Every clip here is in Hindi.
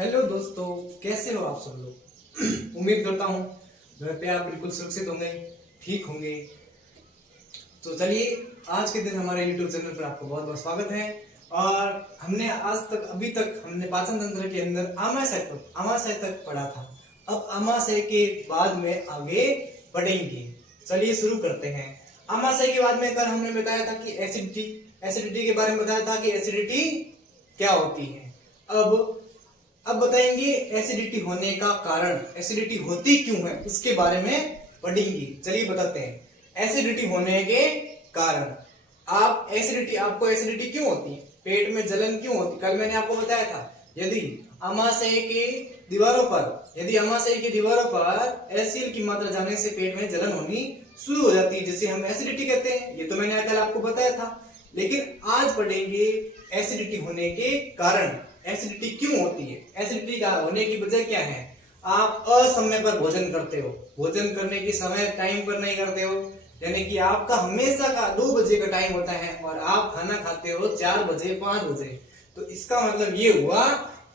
हेलो दोस्तों, कैसे हो आप सब लोग। उम्मीद करता हूँ घर पे आप बिल्कुल सुरक्षित होंगे, ठीक होंगे। तो चलिए, आज के दिन हमारे YouTube चैनल पर आपको बहुत बहुत स्वागत है। और हमने अभी तक हमने पाचन तंत्र के अंदर आमाशय तक पढ़ा था। अब आमाशय के बाद में आगे बढ़ेंगे। चलिए शुरू करते हैं। आमाशय के बाद में कल हमने बताया था कि एसिडिटी के बारे में बताया था कि एसिडिटी क्या होती है। अब बताएंगे एसिडिटी होने का कारण, एसिडिटी होती क्यों है इसके बारे में पढ़ेंगे। चलिए बताते हैं एसिडिटी होने के कारण। आपको एसिडिटी क्यों होती है, पेट में जलन क्यों होती है। कल मैंने आपको बताया था यदि आमाशय की दीवारों पर एसिड की मात्रा जाने से पेट में जलन होनी शुरू हो जाती है, जिसे हम एसिडिटी कहते हैं। ये तो मैंने कल आपको बताया था। लेकिन आज पढ़ेंगे एसिडिटी होने के कारण। एसिडिटी क्यों होती है, एसिडिटी का होने की वजह क्या है। आप असमय पर भोजन करते हो, भोजन करने की समय टाइम पर नहीं करते हो, यानी कि आपका हमेशा का 2 बजे का टाइम होता है और आप खाना खाते हो 4 बजे 5 बजे। तो इसका मतलब ये हुआ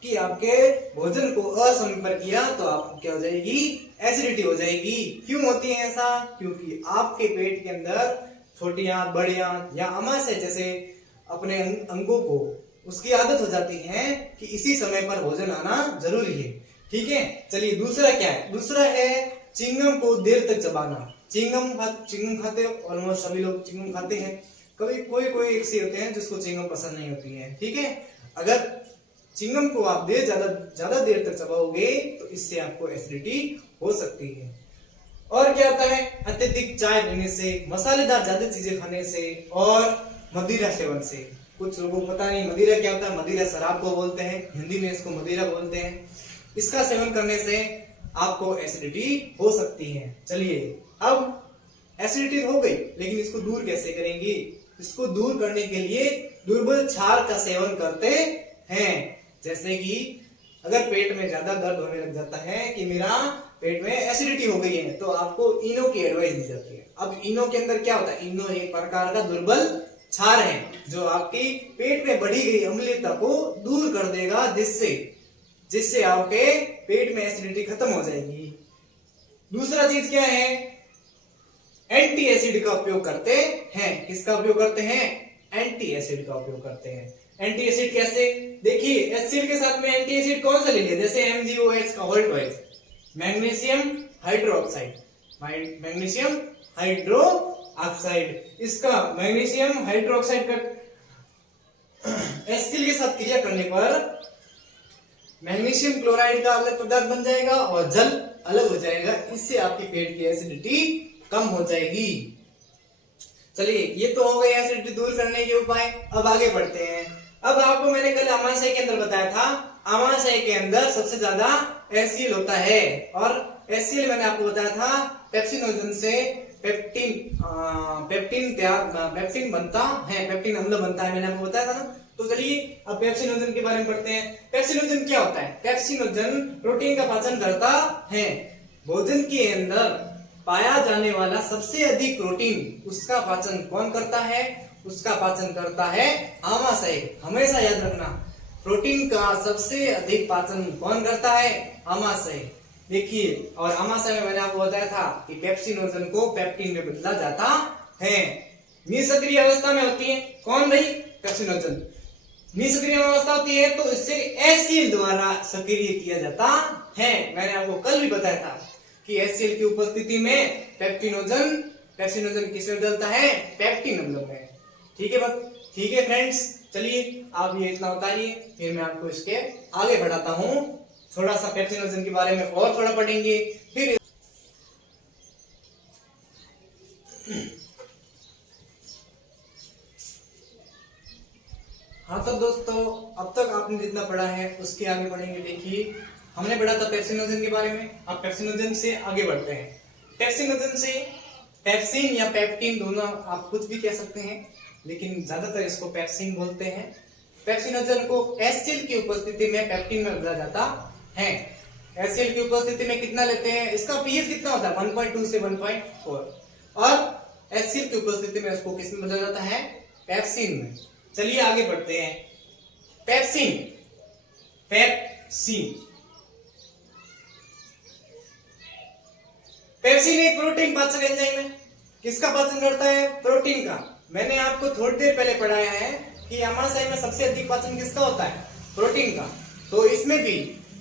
कि आपके भोजन को असमय पर किया तो आपको क्या हो जाएगी, एसिडिटी हो जाएगी। क्यों होती है ऐसा, क्योंकि आपके पेट के अंदर छोटी आंत, बड़ी आंत या आमाशय जैसे अपने अंगों को उसकी आदत हो जाती है कि इसी समय पर भोजन आना जरूरी है। ठीक है, चलिए दूसरा क्या है। दूसरा है चिंगम को देर तक चबाना। चिंगम खाते हो, ऑलमोस्ट सभी लोग चिंगम खाते हैं। कभी कोई एक से होते हैं जिसको चिंगम पसंद नहीं होती है। ठीक है, अगर चिंगम को आप ज्यादा देर तक चबाओगे तो इससे आपको एसिडिटी हो सकती है। और क्या होता है, अत्यधिक चाय पीने से, मसालेदार ज्यादा चीजें खाने से और मदिरा सेवन से। कुछ लोगों को पता नहीं मदिरा क्या होता है। मदिरा शराब को बोलते हैं, हिंदी में इसको मदिरा बोलते हैं। इसका सेवन करने से आपको एसिडिटी हो सकती है। चलिए, अब एसिडिटी हो गई, लेकिन इसको दूर कैसे करेंगे। इसको दूर करने के लिए दुर्बल क्षार का सेवन करते हैं। जैसे कि अगर पेट में ज्यादा दर्द होने लग जाता है कि मेरा पेट में एसिडिटी हो गई है, तो आपको इनो की एडवाइस दी जाती है। अब इनो के अंदर क्या होता है, इनो एक प्रकार का दुर्बल क्षार है जो आपकी पेट में बढ़ी गई अम्लता को दूर कर देगा, जिससे आपके पेट में एसिडिटी खत्म हो जाएगी। दूसरा चीज क्या है, एंटी एसिड का उपयोग करते हैं। किसका उपयोग करते हैं, एंटी एसिड का उपयोग करते हैं। एंटी एसिड कैसे, देखिए एसिड के साथ में एंटी एसिड कौन सा ले लिया, जैसे MgOH का volt magnesium hydroxide, magnesium hydroxide. इसका मैग्नीशियम हाइड्रोक्साइड का एसिड के साथ क्रिया करने पर मैग्नीशियम क्लोराइड का अलग पदार्थ बन जाएगा और जल अलग हो जाएगा। इससे आपके पेट की एसिडिटी कम हो जाएगी। चलिए, ये तो हो गए एसिडिटी दूर करने के उपाय। अब आगे बढ़ते हैं। अब आपको मैंने कल आमाशय के अंदर बताया था, आमाशय के अंदर सबसे ज्यादा एसिड होता है। और एसिड मैंने आपको बताया था पेप्सिनोजन से पेप्टिन बनता है, पेप्टिन अम्ल बनता है, मैंने आपको बताया था ना। तो चलिए अब पेप्सिनोजन के बारे में पढ़ते हैं। पेप्सिनोजन क्या होता है, पेप्सिनोजन प्रोटीन का पाचन करता है। भोजन के अंदर पाया जाने वाला सबसे अधिक प्रोटीन, उसका पाचन कौन करता है, उसका पाचन करता है आमाशय। हमेशा याद रखना, प्रोटीन का सबसे अधिक पाचन कौन करता है, आमाशय। देखिए, और आमाशय में मैंने आपको बताया था कि पेप्सिनोजन को पेप्टिन में बदला जाता है। निष्क्रिय अवस्था में होती है कौन भाई, पेप्सिनोजन। निष्क्रिय अवस्था होती है तो इससे एसिड द्वारा सक्रिय किया जाता है। मैंने आपको कल भी बताया था कि एसिड की उपस्थिति में पेप्सिनोजन किसमें बदलता है, पेप्टिन अम्ल में। ठीक है ठीक है फ्रेंड्स, चलिए आप ये इतना उतारिए, फिर मैं आपको इसके आगे बढ़ाता हूँ। थोड़ा सा पेप्सिनोजन के बारे में और थोड़ा पढ़ेंगे फिर। हाँ तो दोस्तों, अब तक आपने जितना पढ़ा है उसके आगे पढ़ेंगे। देखिए, हमने पढ़ा था पेप्सिनोजन के बारे में। अब पेप्सिनोजन से आगे बढ़ते हैं। पेप्सिनोजन से पेप्सिन या पेप्टिन दोनों आप कुछ भी कह सकते हैं, लेकिन ज्यादातर इसको पेप्सिन बोलते हैं। पेप्सिनोजन को एसिड की उपस्थिति में पेप्टिन में बदला जाता है। एसिड की उपस्थिति में कितना लेते हैं, इसका पीएच कितना होता है, 1.2 से 1.4। और एसिड की उपस्थिति में इसको किस में बदला जाता है, पेप्सिन में। चलिए आगे बढ़ते हैं। Pepsin pepsin. पेप्सिन एक प्रोटीन पाचक एंजाइम है। किसका पाचन करता है? प्रोटीन का। मैंने आपको थोड़ी देर पहले पढ़ाया है कि आमाशय में सबसे अधिक पाचन किसका होता है? प्रोटीन का। तो इसमें भी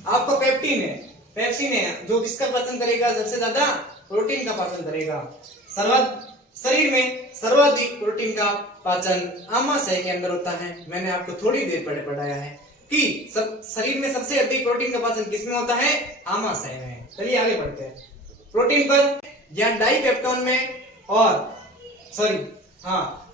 आपका पेप्टिन है, पेप्सिन है, जो किसका पाचन करेगा? सबसे ज्यादा प्रोटीन का पाचन करेगा। शरीर में सर्वाधिक प्रोटीन का पाचन आमाशय के अंदर होता है। मैंने आपको थोड़ी देर पहले पढ़ाया है कि शरीर में सबसे अधिक प्रोटीन का पाचन किसमें होता है? आमाशय में। चलिए आगे बढ़ते हैं। प्रोटीन पर या डाइपेप्टोन में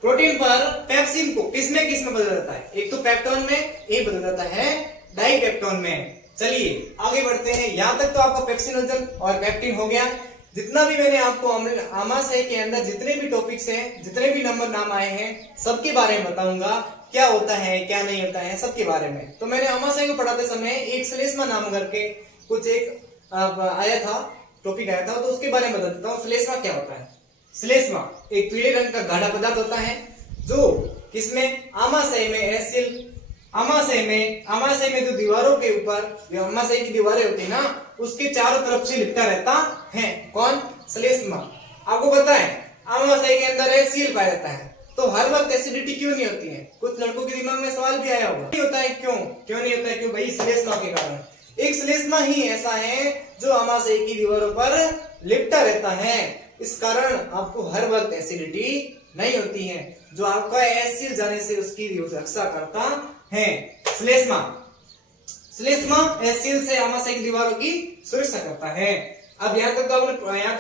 प्रोटीन पर पेप्सिन को किसमें बदल जाता है? एक तो पेप्टोन में, एक बदल जाता है डाइपेप्टोन में। चलिए आगे बढ़ते हैं। यहां तक तो आपका पेप्सिनोजन और पेप्टिन हो गया। जितना भी मैंने आपको आमाशय के अंदर जितने भी टॉपिक्स हैं, जितने भी नंबर नाम आए हैं, सबके बारे में बताऊंगा। क्या होता है, क्या नहीं होता है, सबके बारे में। तो मैंने आमाशय को पढ़ाते समय एक श्लेष्मा नाम करके कुछ एक आया था, टॉपिक आया था, तो उसके बारे में बता देता हूँ। श्लेष्मा क्या होता है? श्लेष्मा एक पीले रंग का गाढ़ा पदार्थ होता है जो किसमें? आमाशय में एसिल, आमाशय में जो दीवारों के ऊपर आमाशय की दीवारें होती है ना, उसके चारों तरफ से लिपटा रहता है। कौन? श्लेष्मा। आपको पता है आमाशय के अंदर एसिल पाया जाता है, तो हर वक्त एसिडिटी क्यों नहीं होती है? कुछ लड़कों के दिमाग में सवाल भी आया होगा, नहीं होता है। क्यों नहीं होता है? क्यों भाई? श्लेष्मा के कारण। एक श्लेष्मा ही ऐसा है जो आमाशय की दीवारों पर लिपटा रहता है। इस कारण आपको हर वक्त एसिडिटी नहीं होती है, जो आपका एसिड जाने से उसकी रक्षा करता है। श्लेष्मा एसिड से आमाशय की दीवारों की सुरक्षा करता है। अब यहाँ तक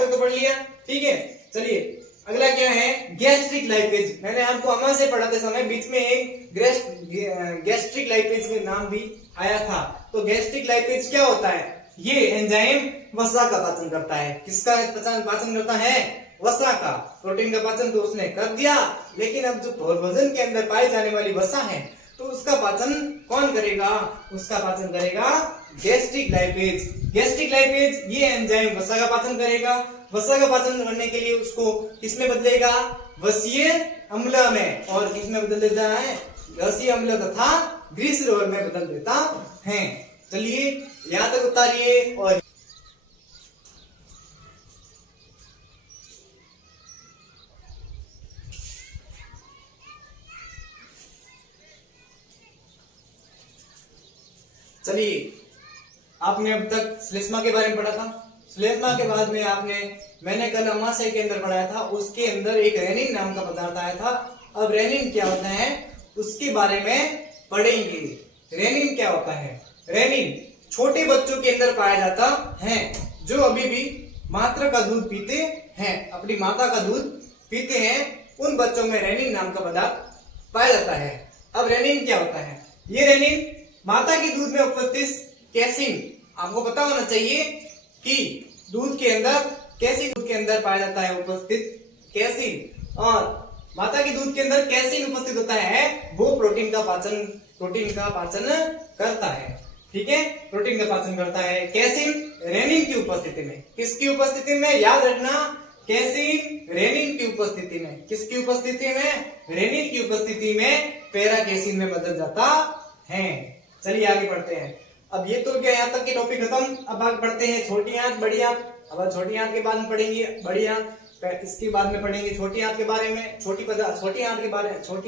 तो पढ़ लिया, ठीक है। चलिए अगला क्या है? Gastric lipase. मैंने आपको आमाशय पढ़ाते समय बीच में एक गैस्ट्रिक लाइपेज के नाम भी आया था। तो गैस्ट्रिक लाइपेज क्या होता है? ये एंजाइम वसा का पाचन करता है। किसका पाचन करता है? वसा का। प्रोटीन का पाचन तो उसने कर दिया, लेकिन अब जो भोजन के अंदर पाई जाने वाली वसा है, तो उसका पाचन कौन करेगा? उसका पाचन करेगा गैस्ट्रिक लाइपेज। गैस्ट्रिक लाइपेज ये एंजाइम वसा का पाचन करेगा। वसा का पाचन करने के लिए उसको किसमें बदलेगा? वसीय अम्ल में। और किसमें बदल देता है? वसीय अम्ल तथा ग्लिसरॉल में बदल देता है। चलिए यहां तक उतारिए। और चलिए आपने अब तक श्लेष्मा के बारे में पढ़ा था। श्लेष्मा के बाद में मैंने कल आमाशय के अंदर पढ़ाया था, उसके अंदर एक रेनिन नाम का पदार्थ आया था। अब रेनिन क्या होता है उसके बारे में पढ़ेंगे। रेनिन क्या होता है? रेनिन छोटे बच्चों के अंदर पाया जाता है, जो अभी भी मात्रा का दूध पीते हैं, अपनी माता का दूध पीते हैं, उन बच्चों में रेनिन नाम का पदार्थ पाया जाता है। अब रेनिन क्या होता है? ये रेनिन माता के दूध में उपस्थित कैसीन, आपको पता होना चाहिए कि दूध के अंदर पाया जाता है उपस्थित कैसीन, और माता के दूध के अंदर कैसीन उपस्थित होता है, वो प्रोटीन का पाचन करता है। ठीक है, प्रोटीन का पाचन करता है। कैसीन रेनिन की उपस्थिति में। किसकी उपस्थिति में? याद रखना, कैसीन रेनिन की उपस्थिति में। किसकी उपस्थिति में? रेनिन की उपस्थिति में पैरा कैसीन में बदल जाता है। चलिए आगे बढ़ते हैं। अब ये तो क्या, यहाँ तक के टॉपिक खत्म। अब आगे बढ़ते हैं छोटी आंत बड़ी आंत। अब छोटी आंत के बाद में पढ़ेंगे बड़ी आंत, इसके बाद में पढ़ेंगे छोटी आंत के बारे में। छोटी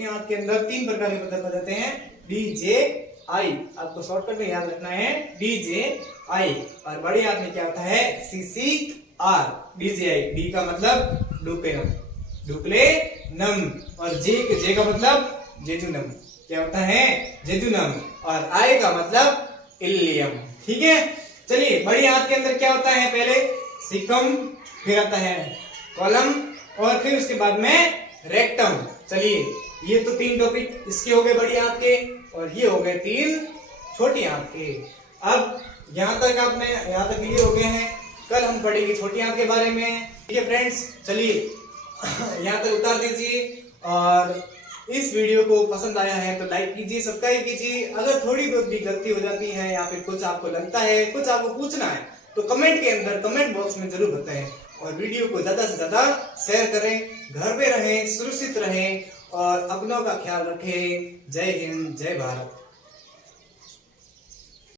आंत के अंदर 3 प्रकार के पदार्थ रहते हैं, DJI, आपको शॉर्टकट में याद रखना है DJI। और बड़ी आंत में क्या होता है? CCR। DJI, D का मतलब डुप्लेनम, और J का मतलब जेजुनम। क्या होता है? जेजुनम। और I का मतलब इलियम। ठीक है, चलिए बड़ी आंत के अंदर क्या होता है? पहले सीकम, फिर आता है कॉलम, और फिर उसके बाद में रेक्टम। चलिए ये तो 3 टॉपिक इसके हो गए बड़ी आंत के, और ये हो गए 3 छोटी आंत के। अब यहाँ तक क्लियर हो गए हैं। कल हम पढ़ेंगे छोटी आंत के बारे में। ठीक है फ्रेंड्स, चलिए यहाँ तक उतार दीजिए, और इस वीडियो को पसंद आया है तो लाइक कीजिए, सब्सक्राइब कीजिए। अगर थोड़ी बहुत भी गलती हो जाती है या फिर कुछ आपको लगता है, कुछ आपको पूछना है, तो कमेंट बॉक्स में जरूर बताएं। और वीडियो को ज्यादा से ज्यादा शेयर करें। घर पे रहें, सुरक्षित रहें और अपनों का ख्याल रखें। जय हिंद, जय भारत।